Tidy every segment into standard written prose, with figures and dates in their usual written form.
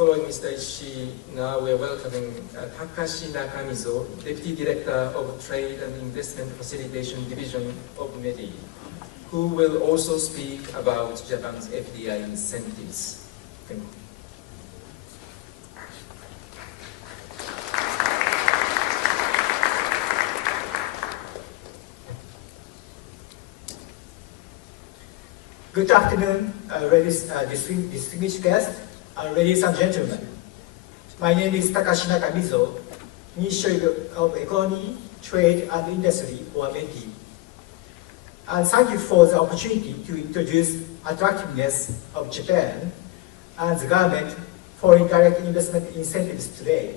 Following Mr. Ishii, now we are welcoming Takashi Nakamizo, Deputy Director of Trade and Investment Facilitation Division of METI, who will also speak about Japan's FDI incentives. Thank you. Good afternoon, distinguished guests, ladies and gentlemen. My name is Takashi Nakamizo, Minister of Economy, Trade and Industry, or METI. And thank you for the opportunity to introduce attractiveness of Japan and the government foreign direct investment incentives today.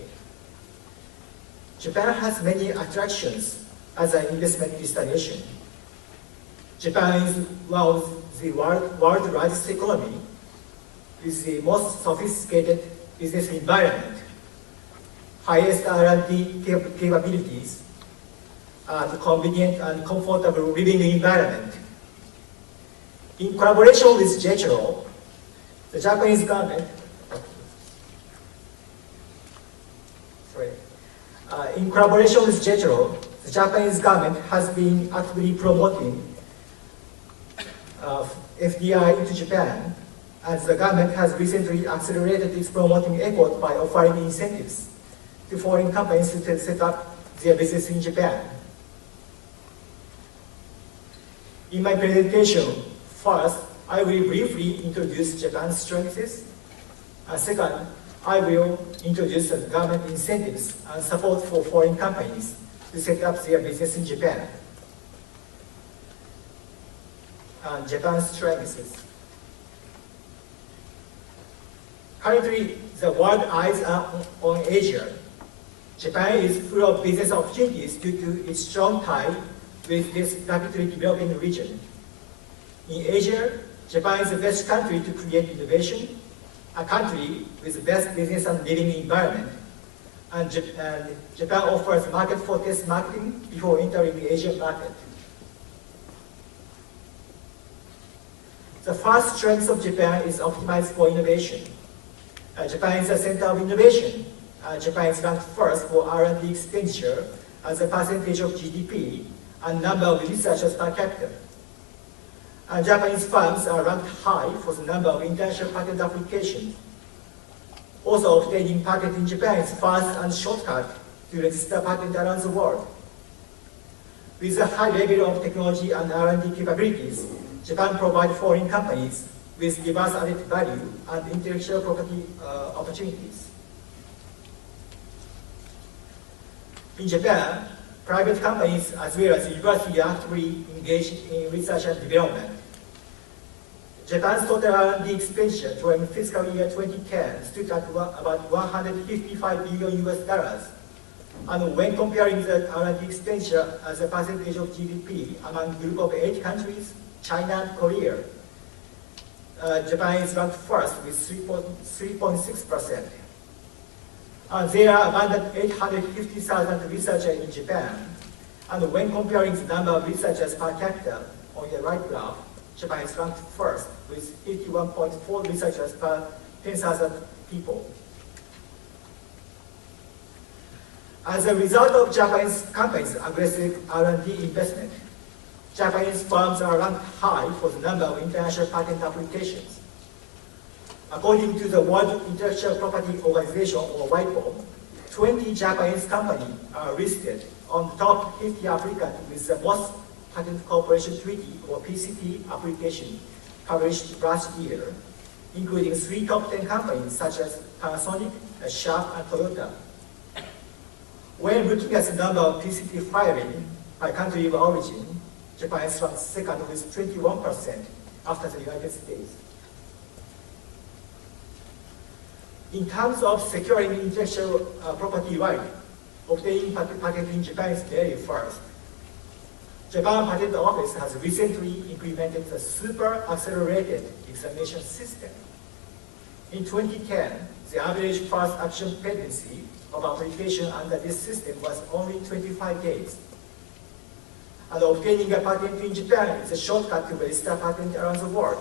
Japan has many attractions as an investment destination. Japan is one of the world's largest economy with the most sophisticated business environment, highest R&D capabilities, and convenient and comfortable living environment. In collaboration with JETRO, the Japanese government, in collaboration with JETRO, the Japanese government has been actively promoting FDI into Japan, and the government has recently accelerated its promoting effort by offering incentives to foreign companies to set up their business in Japan. In my presentation, first, I will briefly introduce Japan's strengths. Second, I will introduce the government incentives and support for foreign companies to set up their business in Japan. And Japan's strengths. Currently, the world eyes are on Asia. Japan is full of business opportunities due to its strong tie with this rapidly developing region. In Asia, Japan is the best country to create innovation, a country with the best business and living environment, and Japan offers market for test marketing before entering the Asian market. The first strength of Japan is optimized for innovation. Japan is the center of innovation. Japan is ranked first for R&D expenditure as a percentage of GDP and number of researchers per capita. Japanese firms are ranked high for the number of international patent applications. Also, obtaining patent in Japan is fast and shortcut to register patent around the world. With a high level of technology and R&D capabilities, Japan provides foreign companies with diverse added value and intellectual property opportunities. In Japan, private companies as well as universities are actively engaged in research and development. Japan's total R&D expenditure during fiscal year 2010 stood at about $155 billion US. And when comparing the R&D expenditure as a percentage of GDP among a group of 8 countries, China and Korea, Japan is ranked first with 3.6%. There are about 850,000 researchers in Japan, and when comparing the number of researchers per capita on the right graph, Japan is ranked first with 81.4 researchers per 10,000 people. As a result of Japanese companies' aggressive R&D investment, Japanese firms are ranked high for the number of international patent applications. According to the World Intellectual Property Organization, or WIPO, 20 Japanese companies are listed on the top 50 applicants with the most Patent Cooperation Treaty, or PCT, application published last year, including 3 top 10 companies such as Panasonic, Sharp, and Toyota. When looking at the number of PCT filing by country of origin, Japan is ranked second with 21% after the United States. In terms of securing intellectual property right, obtaining patent in Japan is very first. Japan Patent Office has recently implemented the super accelerated examination system. In 2010, the average first action pendency of application under this system was only 25 days. And obtaining a patent in Japan is a shortcut to register patent around the world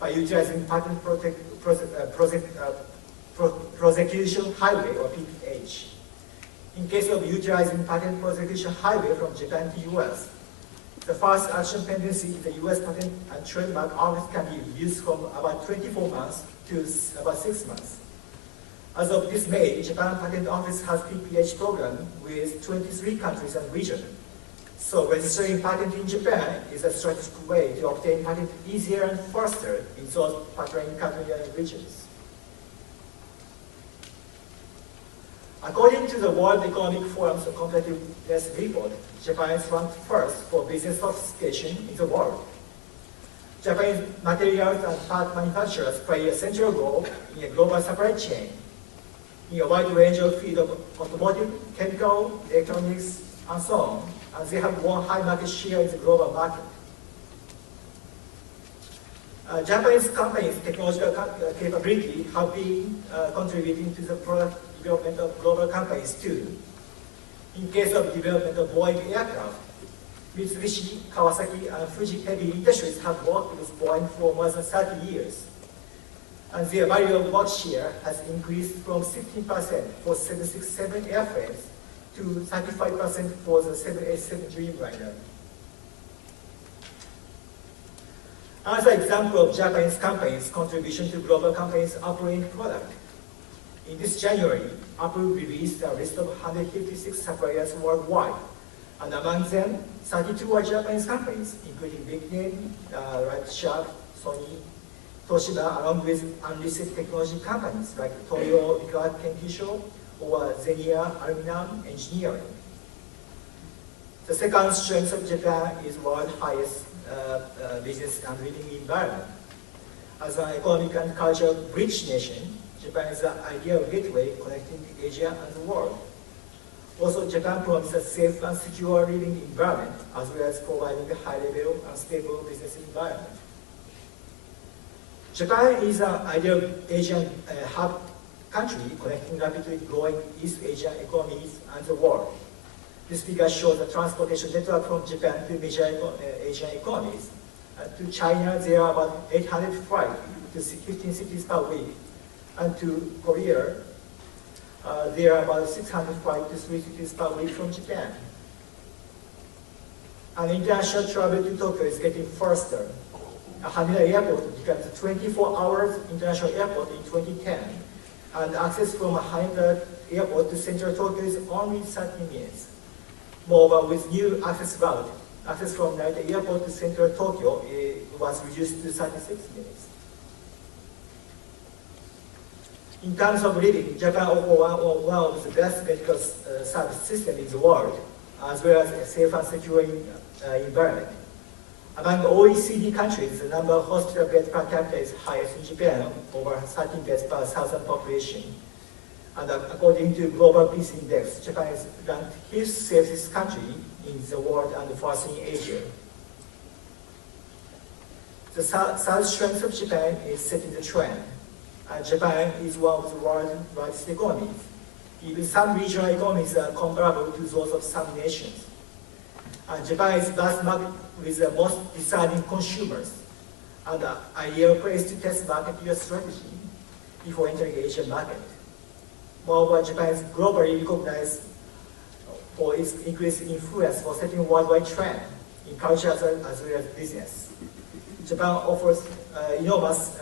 by utilizing patent prosecution highway, or PPH. In case of utilizing patent prosecution highway from Japan to US, the first action pendency in the US Patent and Trademark Office can be reduced from about 24 months to about 6 months. As of this May, Japan Patent Office has PPH program with 23 countries and regions. So registering patent in Japan is a strategic way to obtain patent easier and faster in those partnering countries and regions. According to the World Economic Forum's competitiveness report, Japan is ranked first for business sophistication in the world. Japanese materials and part manufacturers play a central role in a global supply chain in a wide range of fields of automotive, chemical, electronics, and so on, and they have won high market share in the global market. Japanese companies' technological capability have been contributing to the product development of global companies too. In case of development of Boeing aircraft, Mitsubishi, Kawasaki, and Fuji Heavy Industries have worked with Boeing for more than 30 years. And their value of market share has increased from 16% for 767 airframes to 35% for the 787 Dreamliner. Another example of Japanese companies' contribution to global companies' operating product. In this January, Apple released a list of 156 suppliers worldwide, and among them, 32 are Japanese companies, including big names like Sharp, Sony, Toshiba, along with unlisted technology companies like Toyo Ika Kenkisho or Zenia Aluminum Engineering. The second strength of Japan is world's highest business and living environment. As an economic and cultural rich nation, Japan is an ideal gateway connecting Asia and the world. Also, Japan promises a safe and secure living environment, as well as providing a high-level and stable business environment. Japan is an ideal Asian hub country connecting rapidly growing East Asian economies and the world. This figure shows the transportation network from Japan to major Asian economies. To China, there are about 800 flights to 15 cities per week. And to Korea, there are about 600 flights to 3 cities per week from Japan. And international travel to Tokyo is getting faster. Haneda Airport becomes a 24-hour international airport in 2010, and access from Haneda Airport to central Tokyo is only 30 minutes. Moreover, with new access route, access from Narita Airport to central Tokyo was reduced to 36 minutes. In terms of living, Japan offers one of the best medical service systems in the world, as well as a safe and secure environment. Among OECD countries, the number of hospital beds per capita is highest in Japan, over 13 beds per 1,000 population. And according to Global Peace Index, Japan is ranked 5th safest country in the world and first in Asia. The third strength of Japan is setting the trend. Japan is one of the world's largest economies. Even some regional economies are comparable to those of some nations. Japan is vast market with the most discerning consumers, and an ideal place to test market US strategy before entering Asian market. Moreover, Japan is globally recognized for its increased influence for setting worldwide trend in culture as well as business. Japan offers enormous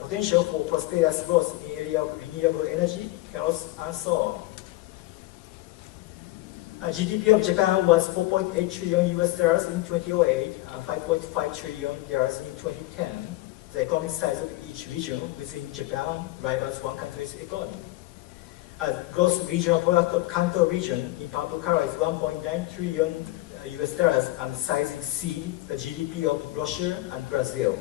potential for prosperous growth in the area of renewable energy, health, and so on. GDP of Japan was 4.8 trillion US dollars in 2008 and 5.5 trillion dollars in 2010. The economic size of each region within Japan rivals one country's economy. Gross regional product of Kanto region in purple color is 1.9 trillion US dollars, and size exceeds the GDP of Russia and Brazil.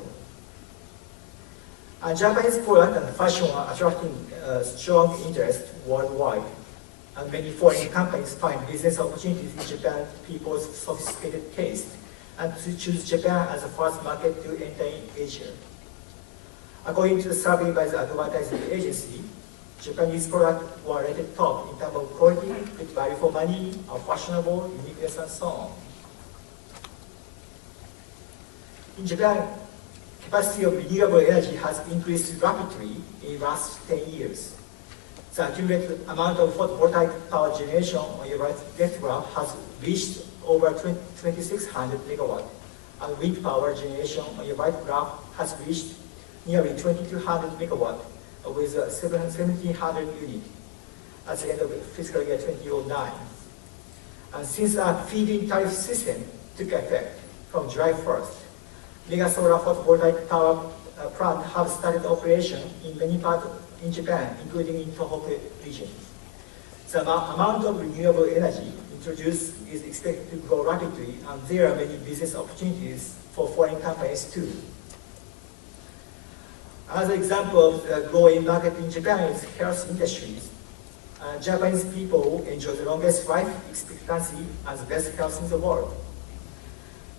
Japanese product and fashion are attracting strong interest worldwide. And many foreign companies find business opportunities in Japan people's sophisticated taste, and to choose Japan as the first market to enter in Asia. According to the survey by the advertising agency, Japanese products were rated top in terms of quality, good value for money, are fashionable, uniqueness, and so on. In Japan, capacity of renewable energy has increased rapidly in the last 10 years. The accumulated amount of photovoltaic power generation on your left graph has reached over 2,600 megawatts, and wind power generation on your right graph has reached nearly 2,200 megawatts with 1,700 units at the end of fiscal year 2009. And since our feed-in tariff system took effect from July 1st, mega solar photovoltaic power plants have started operation in many parts in Japan, including in Tohoku region. The amount of renewable energy introduced is expected to grow rapidly, and there are many business opportunities for foreign companies too. Another example of the growing market in Japan is health industries. Japanese people enjoy the longest life expectancy and the best health in the world.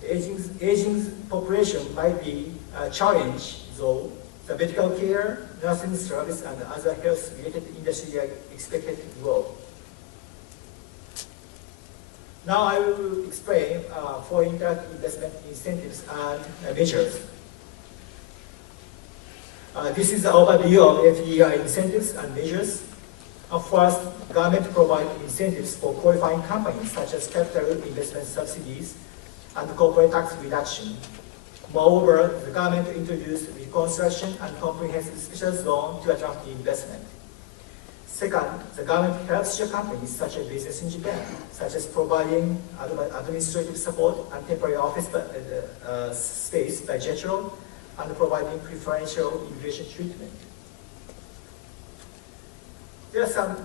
Aging population might be a challenge, though the medical care, nursing service, and other health-related industries are expected to grow. Now I will explain foreign direct investment incentives and measures. This is the overview of FDI incentives and measures. First, government provides incentives for qualifying companies such as capital investment subsidies and corporate tax reduction. Moreover, the government introduced reconstruction and comprehensive special zone to attract investment. Second, the government helps your companies such as business in Japan, such as providing administrative support and temporary office space by JETRO, and providing preferential immigration treatment. There are some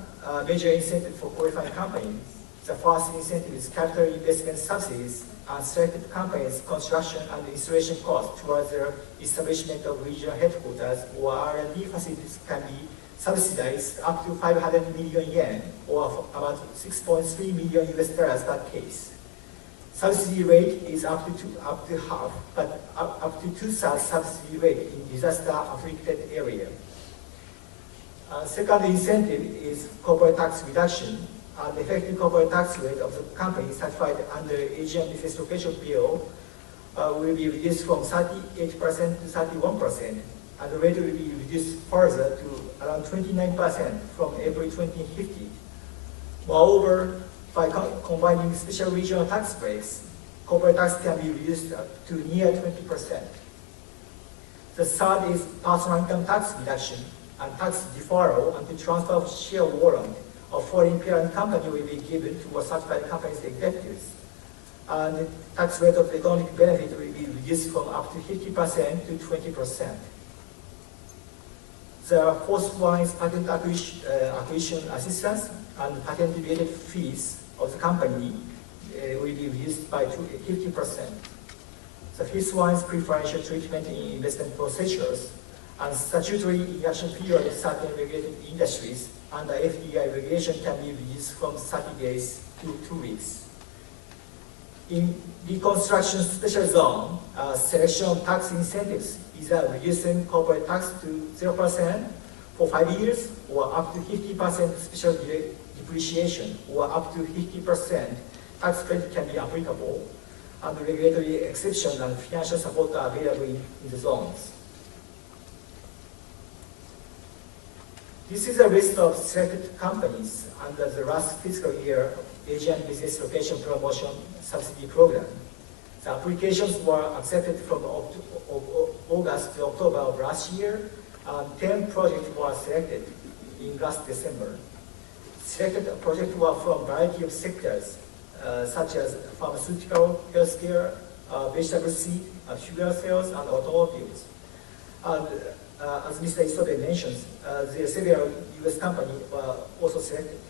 major incentives for qualifying companies. The first incentive is capital investment subsidies and selected companies' construction and installation costs towards their establishment of regional headquarters or R&D facilities can be subsidized up to 500 million yen, or about $6.3 million per case. Subsidy rate is up to half, but up to two-thirds subsidy rate in disaster-afflicted area. Second incentive is corporate tax reduction. The effective corporate tax rate of the company certified under Asian Business Location Bill will be reduced from 38% to 31%, and the rate will be reduced further to around 29% from April 2050. Moreover, by combining special regional tax breaks, corporate tax can be reduced to near 20%. The third is personal income tax reduction and tax deferral until transfer of share warrant of foreign parent company will be given to a certified company's executives. And the tax rate of economic benefit will be reduced from up to 50% to 20%. The fourth one is patent acquisition assistance, and patent-related fees of the company will be reduced by 50%. The fifth one is preferential treatment in investment procedures, and statutory inaction period of certain regulated industries under FDI regulation can be reduced from 30 days to 2 weeks. In reconstruction special zone, selection of tax incentives is reducing corporate tax to 0% for 5 years, or up to 50% special depreciation, or up to 50% tax credit can be applicable, and regulatory exceptions and financial support are available in the zones. This is a list of selected companies under the last fiscal year Asian Business Location Promotion Subsidy Program. The applications were accepted from August to October of last year, and 10 projects were selected in last December. Selected projects were from a variety of sectors, such as pharmaceutical, healthcare, vegetable seed, sugar sales, and automobiles. And as Mr. Isobe mentions, there are several US companies were also selected.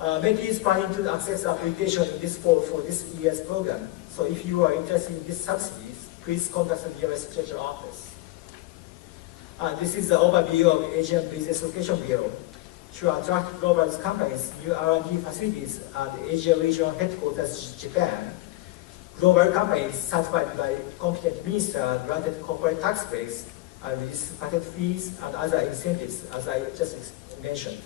METI is planning to access the application in this fall for this year's program. So if you are interested in these subsidies, please contact the nearest JETRO office. This is the overview of Asian Business Location Bureau. To attract global companies, new R&D facilities, and Asia regional headquarters in Japan, global companies certified by competent minister granted corporate tax breaks and reduced patent fees and other incentives, as I just mentioned.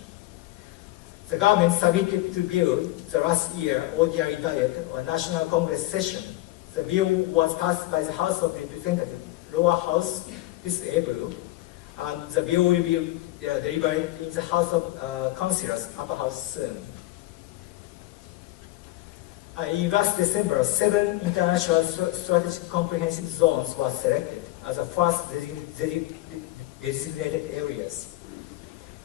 The government submitted to bill the last year ordinary diet or National Congress session. The bill was passed by the House of Representatives lower house this April, and the bill will be delivered in the House of Councillors, upper house soon. In last December, 7 international strategic comprehensive zones were selected as the first designated areas.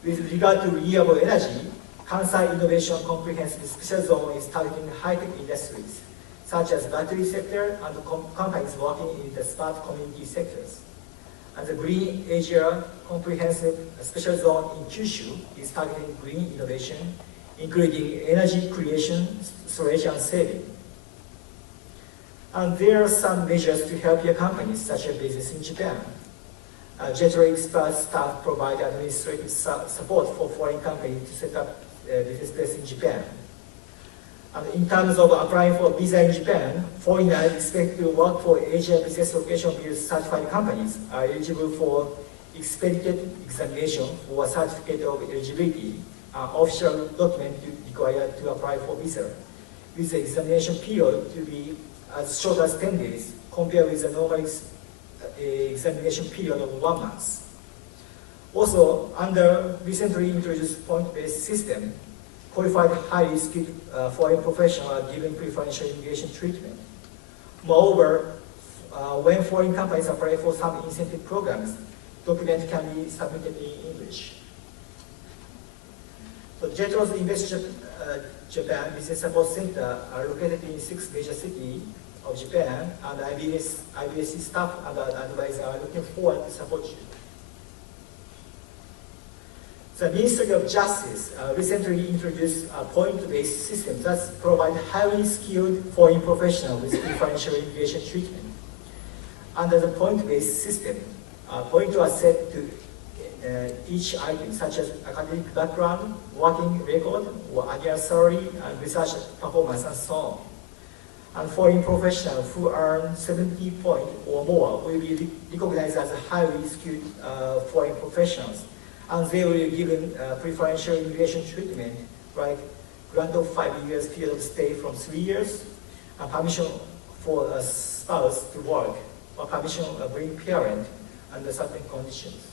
With regard to renewable energy, Kansai Innovation Comprehensive Special Zone is targeting high-tech industries, such as battery sector and companies working in the smart community sectors. And the Green Asia Comprehensive Special Zone in Kyushu is targeting green innovation, including energy creation, storage, and saving. And there are some measures to help your companies, such as business in Japan. JETRO expert staff provide administrative support for foreign companies to set up business place in Japan. And in terms of applying for visa in Japan, foreigners expected to work for Asia business location with certified companies are eligible for expedited examination for a certificate of eligibility, an official document required to apply for visa, with the examination period to be as short as 10 days, compared with the normal examination period of 1 month. Also, under recently introduced point-based system, qualified highly skilled foreign professionals are given preferential immigration treatment. Moreover, when foreign companies apply for some incentive programs, documents can be submitted in English. So JETRO's Invest Japan Business Support Center are located in 6 major cities of Japan, and IBSC staff and advisors are looking forward to support you. The Ministry of Justice recently introduced a point-based system that provides highly skilled foreign professionals with preferential immigration treatment. Under the point-based system, points are set to each item, such as academic background, working record, or annual salary, and research performance, and so on. And foreign professionals who earn 70 points or more will be recognized as highly skilled foreign professionals, and they will be given preferential immigration treatment, like grant of 5 years period of stay from 3 years, and permission for a spouse to work, or permission of a green parent under certain conditions.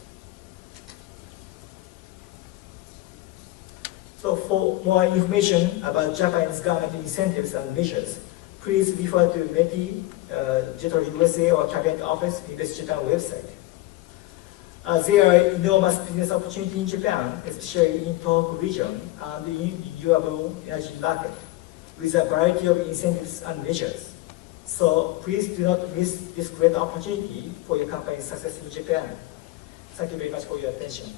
So for more information about Japanese government incentives and measures, please refer to METI, JETRO USA, or Cabinet Office Invest Japan website. There are enormous business opportunities in Japan, especially in Tohoku region and in renewable energy market, with a variety of incentives and measures. So please do not miss this great opportunity for your company's success in Japan. Thank you very much for your attention.